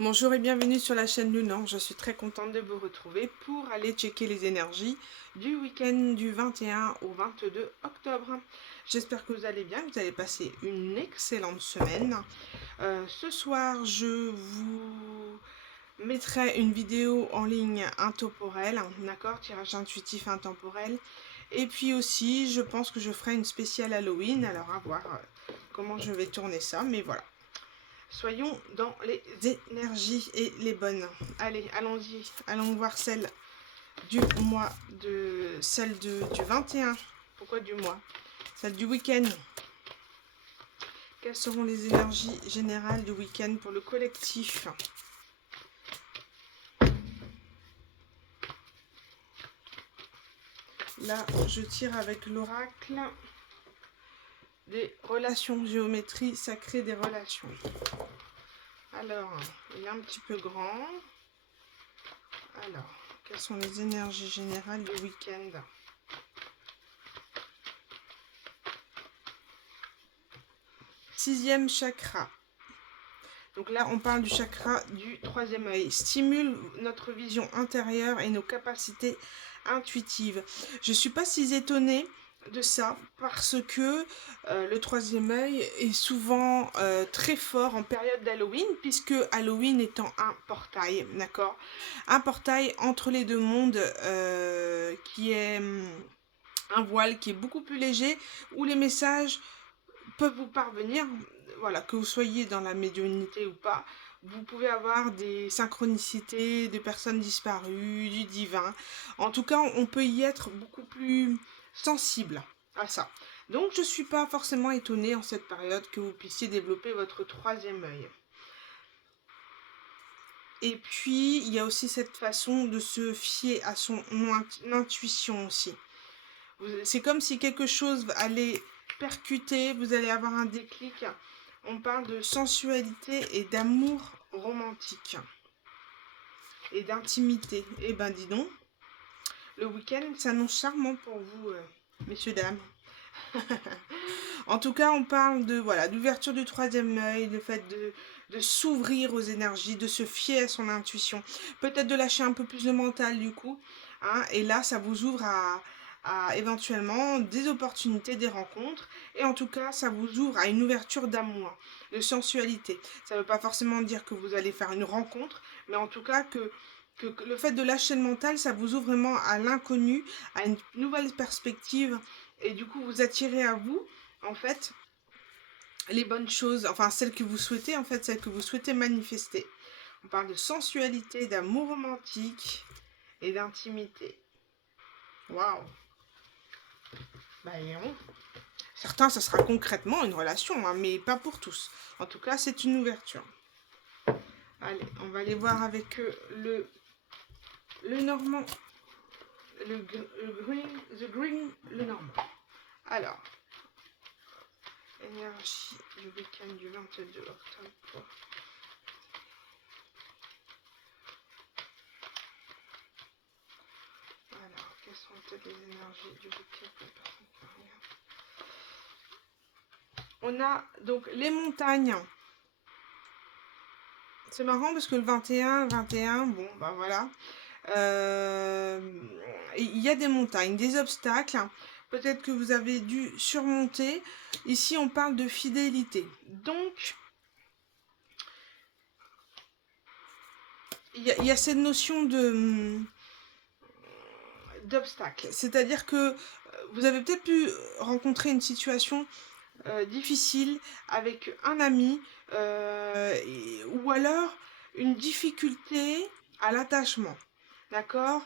Bonjour et bienvenue sur la chaîne Lunan. Je suis très contente de vous retrouver pour aller checker les énergies du week-end du 21 au 22 octobre. J'espère que vous allez bien, que vous allez passer une excellente semaine. Ce soir, je vous mettrai une vidéo en ligne intemporelle, d'accord, tirage intuitif intemporel. Et puis aussi, je pense que je ferai une spéciale Halloween, alors à voir comment je vais tourner ça, mais voilà. Soyons dans les énergies et les bonnes. Allez, allons-y. Allons voir celle du mois du 21. Pourquoi du mois? Celle du week-end. Quelles seront les énergies générales du week-end pour le collectif? Là, je tire avec l'oracle des relations, géométrie sacrée des relations. Alors, il est un petit peu grand. Alors, quelles sont les énergies générales du week-end? Sixième chakra. Donc là, on parle du chakra du troisième œil. Stimule notre vision intérieure et nos capacités intuitives. Je ne suis pas si étonnée de ça parce que le troisième œil est souvent très fort en période d'Halloween, puisque Halloween étant un portail, d'accord, un portail entre les deux mondes qui est un voile qui est beaucoup plus léger, où les messages peuvent vous parvenir, voilà, que vous soyez dans la médiumnité ou pas. Vous pouvez avoir des synchronicités, des personnes disparues, du divin. En tout cas, on peut y être beaucoup plus sensible à ça. Donc, je ne suis pas forcément étonnée en cette période que vous puissiez développer votre troisième œil. Et puis, il y a aussi cette façon de se fier à son intuition aussi. C'est comme si quelque chose allait percuter, vous allez avoir un déclic. On parle de sensualité et d'amour romantique et d'intimité. Eh ben dis donc, le week-end s'annonce charmant pour vous, messieurs, dames. En tout cas, on parle de voilà, d'ouverture du troisième œil, le fait de s'ouvrir aux énergies, de se fier à son intuition. Peut-être de lâcher un peu plus de mental du coup. Hein, et là, ça vous ouvre à éventuellement des opportunités, des rencontres. Et en tout cas, ça vous ouvre à une ouverture d'amour, de sensualité. Ça ne veut pas forcément dire que vous allez faire une rencontre, mais en tout cas que le fait de lâcher le mental, ça vous ouvre vraiment à l'inconnu, à une nouvelle perspective. Et du coup, vous attirez à vous, en fait, les bonnes choses, enfin celles que vous souhaitez, en fait, celles que vous souhaitez manifester. On parle de sensualité, d'amour romantique et d'intimité. Waouh! Bah, non. Certains, ça sera concrètement une relation, hein, mais pas pour tous. En tout cas, c'est une ouverture. Allez, on va aller voir avec le normand, le normand. Alors, énergie du week-end du 22 octobre. Alors, quelles sont peut-être les énergies du week-end pour les personnes qui regardent? On a donc les montagnes. C'est marrant parce que le 21, bon, bah voilà. Il y a des montagnes, des obstacles. Peut-être que vous avez dû surmonter. Ici, on parle de fidélité. Donc, il y a cette notion d'obstacle. C'est-à-dire que vous avez peut-être pu rencontrer une situation difficile avec un ami ou alors une difficulté à l'attachement. D'accord?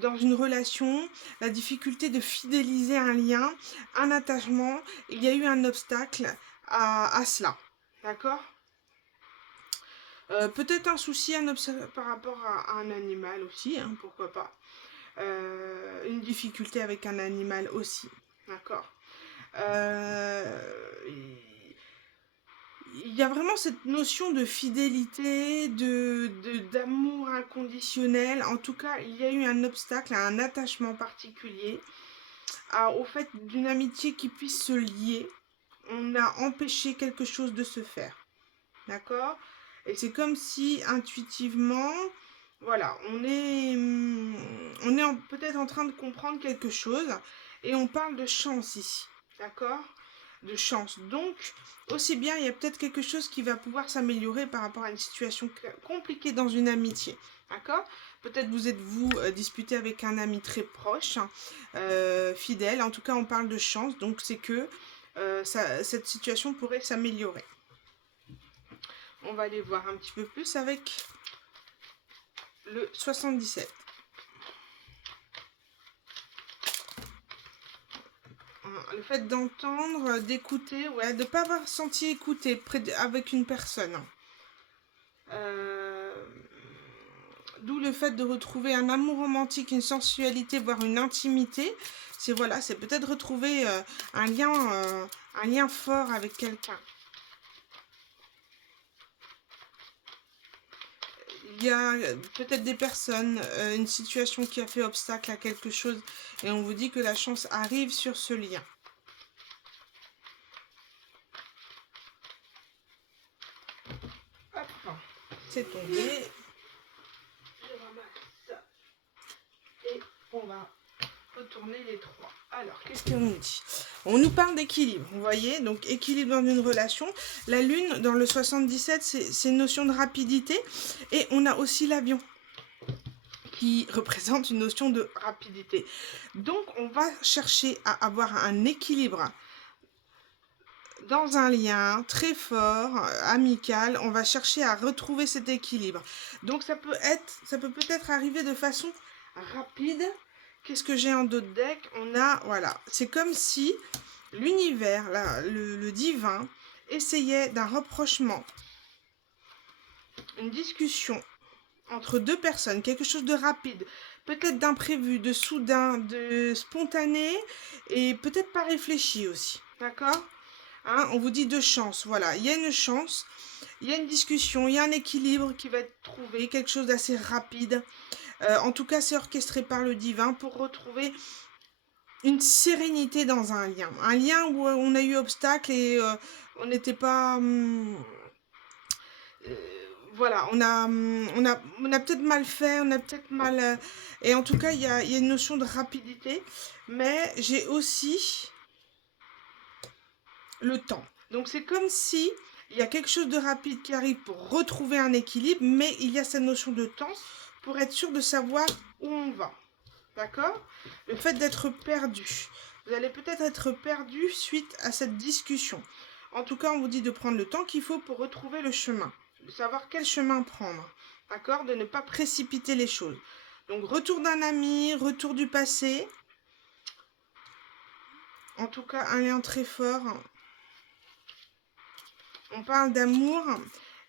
Dans une relation, la difficulté de fidéliser un lien, un attachement, il y a eu un obstacle à cela. D'accord? Peut-être un souci par rapport à un animal aussi, hein, pourquoi pas. Une difficulté avec un animal aussi. D'accord? Il y a vraiment cette notion de fidélité, d'amour inconditionnel. En tout cas, il y a eu un obstacle, un attachement particulier au fait d'une amitié qui puisse se lier. On a empêché quelque chose de se faire. D'accord? Et c'est comme si intuitivement, voilà, on est peut-être en train de comprendre quelque chose et on parle de chance ici, d'accord? De chance. Donc, aussi bien, il y a peut-être quelque chose qui va pouvoir s'améliorer par rapport à une situation compliquée dans une amitié, d'accord? Peut-être vous êtes-vous disputé avec un ami très proche, fidèle. En tout cas, on parle de chance, donc c'est que cette situation pourrait s'améliorer. On va aller voir un petit peu plus avec le 77. Le fait d'entendre, d'écouter, ouais, de ne pas avoir senti écouter avec une personne. Euh, D'où le fait de retrouver un amour romantique, une sensualité, voire une intimité. C'est voilà, c'est peut-être retrouver un lien fort avec quelqu'un. Il y a peut-être des personnes, une situation qui a fait obstacle à quelque chose et on vous dit que la chance arrive sur ce lien. Hop, c'est tombé. Je ramasse ça. Et on va retourner les trois. Alors, qu'est-ce qu'on nous dit? On nous parle d'équilibre, vous voyez, donc équilibre dans une relation. La lune, dans le 77, c'est une notion de rapidité. Et on a aussi l'avion, qui représente une notion de rapidité. Donc, on va chercher à avoir un équilibre dans un lien très fort, amical. On va chercher à retrouver cet équilibre. Donc, ça peut peut-être arriver de façon rapide. Qu'est-ce que j'ai en dos de deck? On a, voilà, c'est comme si l'univers, le divin, essayait d'un rapprochement, une discussion entre deux personnes, quelque chose de rapide, peut-être d'imprévu, de soudain, de spontané, et peut-être pas réfléchi aussi, d'accord? Hein, on vous dit de chance, voilà, il y a une chance, il y a une discussion, il y a un équilibre qui va être trouvé, quelque chose d'assez rapide. En tout cas, c'est orchestré par le divin pour retrouver une sérénité dans un lien où on a eu obstacle et on n'était pas... voilà, on a peut-être mal fait, on a peut-être mal... et en tout cas, il y a une notion de rapidité, mais j'ai aussi le temps. Donc c'est comme si il y a quelque chose de rapide qui arrive pour retrouver un équilibre, mais il y a cette notion de temps pour être sûr de savoir où on va. D'accord? Le fait d'être perdu. Vous allez peut-être être perdu suite à cette discussion. En tout cas, on vous dit de prendre le temps qu'il faut pour retrouver le chemin. De savoir quel chemin prendre. D'accord? De ne pas précipiter les choses. Donc, retour d'un ami, retour du passé. En tout cas, un lien très fort. On parle d'amour,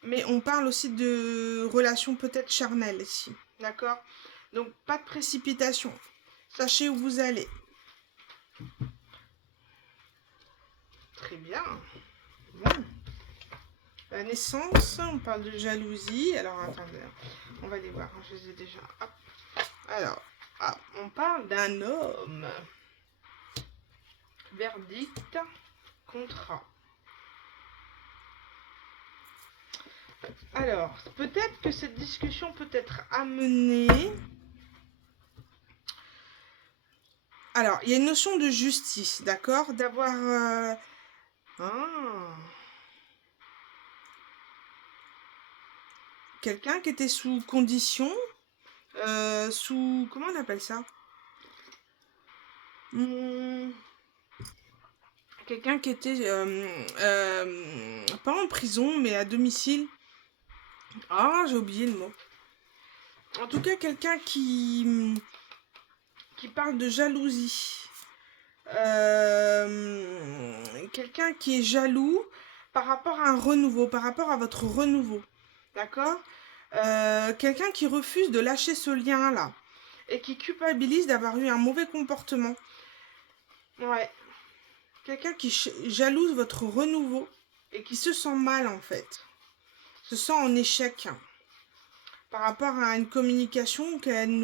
mais on parle aussi de relations peut-être charnelles ici. D'accord? Donc, pas de précipitation. Sachez où vous allez. Très bien. Bon. La naissance, on parle de jalousie. Alors, attendez, on va les voir. Je les ai déjà. Hop. Alors, on parle d'un homme. Verdict, contrat. Alors, peut-être que cette discussion peut être amenée... Alors, il y a une notion de justice, d'accord? D'avoir... quelqu'un qui était sous condition, sous... Comment on appelle ça? Quelqu'un qui était pas en prison, mais à domicile. Ah, j'ai oublié le mot. En tout cas, quelqu'un qui parle de jalousie. Quelqu'un qui est jaloux par rapport à un renouveau, par rapport à votre renouveau. D'accord? Quelqu'un qui refuse de lâcher ce lien-là et qui culpabilise d'avoir eu un mauvais comportement. Ouais. Quelqu'un qui jalouse votre renouveau et qui se sent mal en fait. Se sent en échec par rapport à une communication qu'elle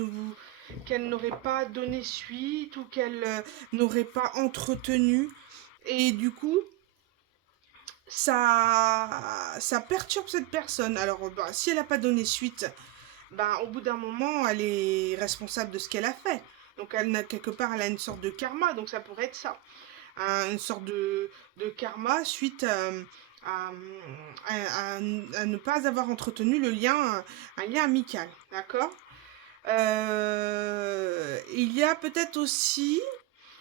n'aurait pas donné suite ou qu'elle n'aurait pas entretenue. Et du coup, ça perturbe cette personne. Alors, bah, si elle n'a pas donné suite, ben, au bout d'un moment, elle est responsable de ce qu'elle a fait. Donc, quelque part, elle a une sorte de karma, donc ça pourrait être ça. Une sorte de karma suite à, à ne pas avoir entretenu le lien, un lien amical, d'accord. Il y a peut-être aussi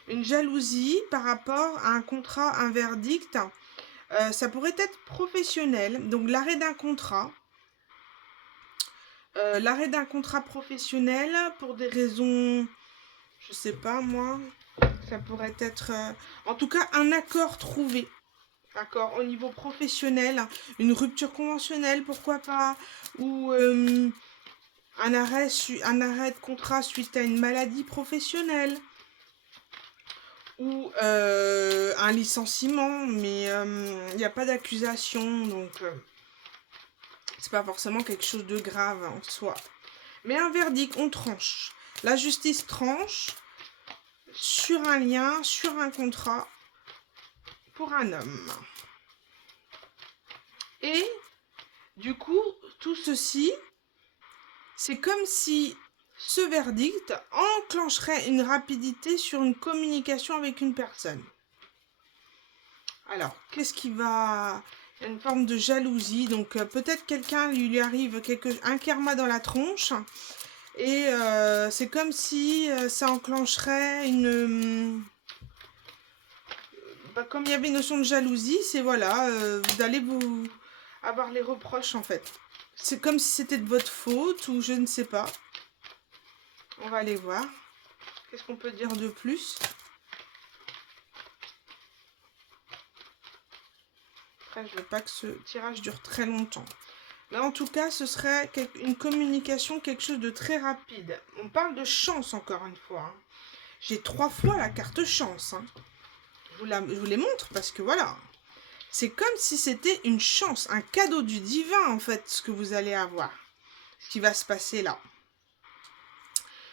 une jalousie par rapport à un contrat, un verdict. Ça pourrait être professionnel, donc l'arrêt d'un contrat professionnel pour des raisons, je sais pas moi, ça pourrait être, en tout cas, un accord trouvé. D'accord, au niveau professionnel, une rupture conventionnelle, pourquoi pas, ou un arrêt de contrat suite à une maladie professionnelle, ou un licenciement, mais il n'y a pas d'accusation, donc c'est pas forcément quelque chose de grave en soi. Mais un verdict, on tranche. La justice tranche sur un lien, sur un contrat pour un homme. Et du coup, tout ceci, c'est comme si ce verdict enclencherait une rapidité sur une communication avec une personne. Alors, qu'est-ce qui va... Il y a une forme de jalousie, donc peut-être quelqu'un lui arrive un karma dans la tronche, et c'est comme si ça enclencherait une... bah, comme il y avait une notion de jalousie, c'est voilà, d'aller vous avoir les reproches en fait. C'est comme si c'était de votre faute ou je ne sais pas. On va aller voir. Qu'est-ce qu'on peut dire de plus? Après, je veux pas que ce tirage dure très longtemps. Mais en tout cas, ce serait une communication, quelque chose de très rapide. On parle de chance encore une fois. Hein. J'ai 3 fois la carte chance. Hein. Je vous les montre parce que voilà. C'est comme si c'était une chance, un cadeau du divin en fait, ce que vous allez avoir. Ce qui va se passer là.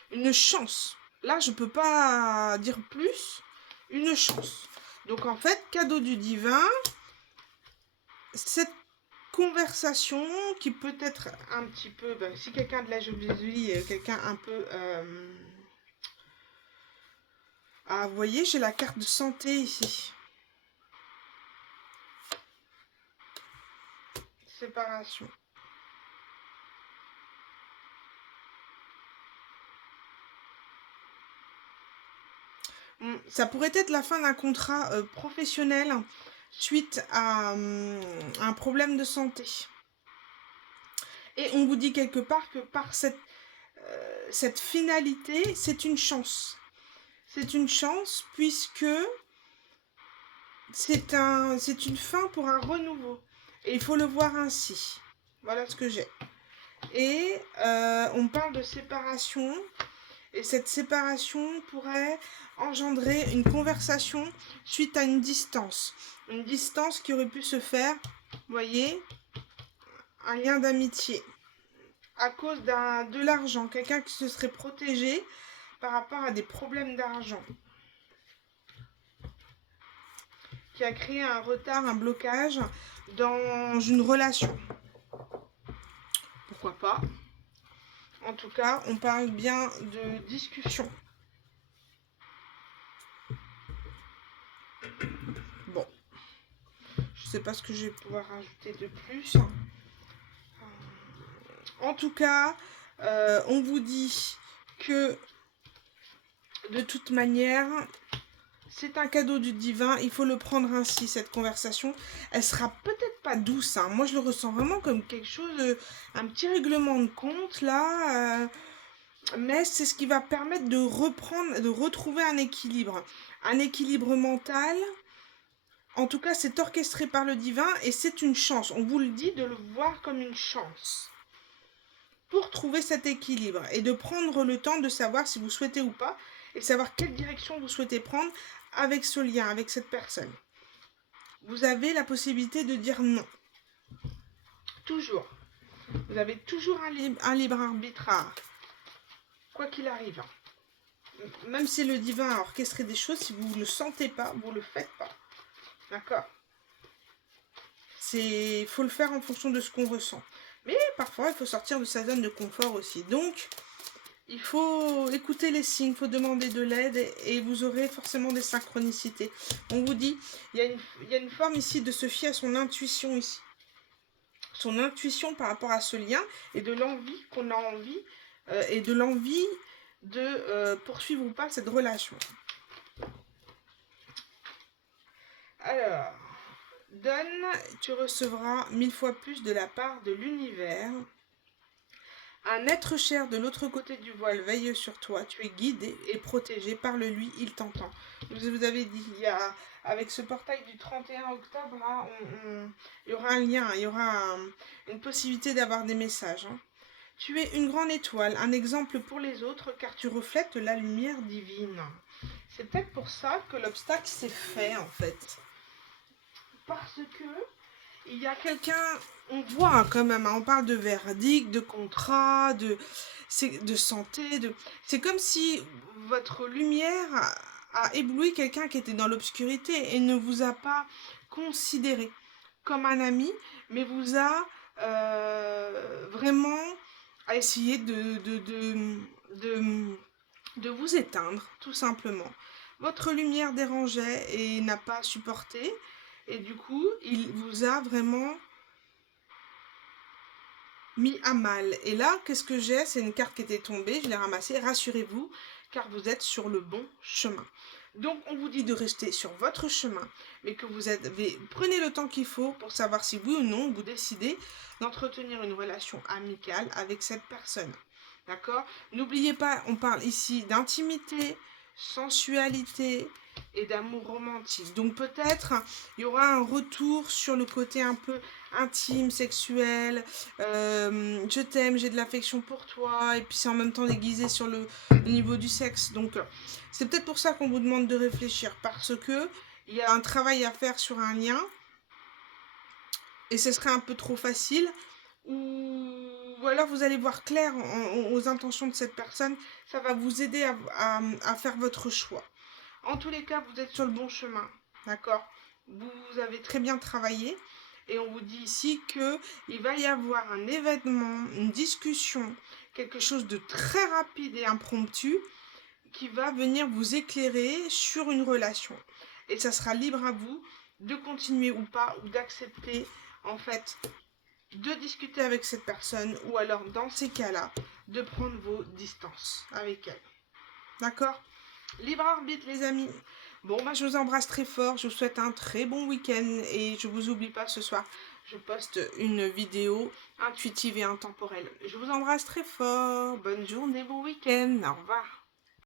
Une chance. Là, je peux pas dire plus. Une chance. Donc en fait, cadeau du divin. Cette conversation qui peut être un petit peu, ben, si quelqu'un de la jalousie est quelqu'un un peu... Ah, vous voyez, j'ai la carte de santé ici. Séparation. Ça pourrait être la fin d'un contrat professionnel suite à un problème de santé. Et on vous dit quelque part que par cette finalité, c'est une chance. C'est une chance puisque c'est une fin pour un renouveau. Et il faut le voir ainsi. Voilà ce que j'ai. Et on parle de séparation. Et cette séparation pourrait engendrer une conversation suite à une distance. Une distance qui aurait pu se faire, vous voyez, un lien d'amitié. À cause de l'argent. Quelqu'un qui se serait protégé par rapport à des problèmes d'argent. Qui a créé un retard, un blocage dans une relation. Pourquoi pas? En tout cas, on parle bien de discussion. Bon. Je sais pas ce que je vais pouvoir rajouter de plus. En tout cas, on vous dit que de toute manière, c'est un cadeau du divin. Il faut le prendre ainsi, cette conversation. Elle sera peut-être pas douce. Hein. Moi, je le ressens vraiment comme quelque chose, un petit règlement de compte là. Mais c'est ce qui va permettre de retrouver un équilibre. Un équilibre mental. En tout cas, c'est orchestré par le divin et c'est une chance. On vous le dit de le voir comme une chance. Pour trouver cet équilibre et de prendre le temps de savoir si vous souhaitez ou pas et savoir quelle direction vous souhaitez prendre avec ce lien, avec cette personne. Vous avez la possibilité de dire non. Toujours. Vous avez toujours un libre arbitre, quoi qu'il arrive. Même si le divin a orchestré des choses, si vous ne le sentez pas, vous ne le faites pas. D'accord? faut le faire en fonction de ce qu'on ressent. Mais parfois, il faut sortir de sa zone de confort aussi. Donc, il faut écouter les signes, il faut demander de l'aide et vous aurez forcément des synchronicités. On vous dit, il y a une forme ici de se fier à son intuition ici. Son intuition par rapport à ce lien et de l'envie qu'on a envie et de l'envie de poursuivre ou pas cette relation. Alors, donne, tu recevras 1000 fois plus de la part de l'univers. Un être cher de l'autre côté du voile veille sur toi. Tu es guidé et protégé. Parle-lui, il t'entend. Vous avez dit, avec ce portail du 31 octobre, là, il y aura un lien, il y aura une possibilité d'avoir des messages. Hein. Tu es une grande étoile, un exemple pour les autres, car tu reflètes la lumière divine. C'est peut-être pour ça que l'obstacle s'est fait, en fait. Parce que il y a quelqu'un, on voit quand même, hein, on parle de verdict, de contrat, de santé, c'est comme si votre lumière a ébloui quelqu'un qui était dans l'obscurité et ne vous a pas considéré comme un ami, mais vous a vraiment essayé de vous éteindre, tout simplement. Votre lumière dérangeait et n'a pas supporté. Et du coup, il vous a vraiment mis à mal. Et là, qu'est-ce que j'ai? C'est une carte qui était tombée, je l'ai ramassée. Rassurez-vous, car vous êtes sur le bon chemin. Donc, on vous dit de rester sur votre chemin, mais que prenez le temps qu'il faut pour savoir si oui ou non vous décidez d'entretenir une relation amicale avec cette personne. D'accord? N'oubliez pas, on parle ici d'intimité, sensualité et d'amour romantique. Donc peut-être il y aura un retour sur le côté un peu intime, sexuel, je t'aime, j'ai de l'affection pour toi, et puis c'est en même temps déguisé sur le niveau du sexe. Donc c'est peut-être pour ça qu'on vous demande de réfléchir, parce que il y a un travail à faire sur un lien, et ce serait un peu trop facile, ou alors vous allez voir clair aux intentions de cette personne, ça va vous aider à faire votre choix. En tous les cas, vous êtes sur le bon chemin, d'accord? Vous avez très bien travaillé, et on vous dit ici qu'il va y avoir un événement, une discussion, quelque chose de très rapide et impromptu, qui va venir vous éclairer sur une relation. Et ça sera libre à vous de continuer ou pas, ou d'accepter, en fait, de discuter avec cette personne, ou alors dans ces cas-là, de prendre vos distances avec elle. D'accord? Libre arbitre, les amis. Bon, je vous embrasse très fort, je vous souhaite un très bon week-end, et je vous oublie pas, ce soir, je poste une vidéo intuitive et intemporelle. Je vous embrasse très fort, bonne journée, bon week-end, au revoir.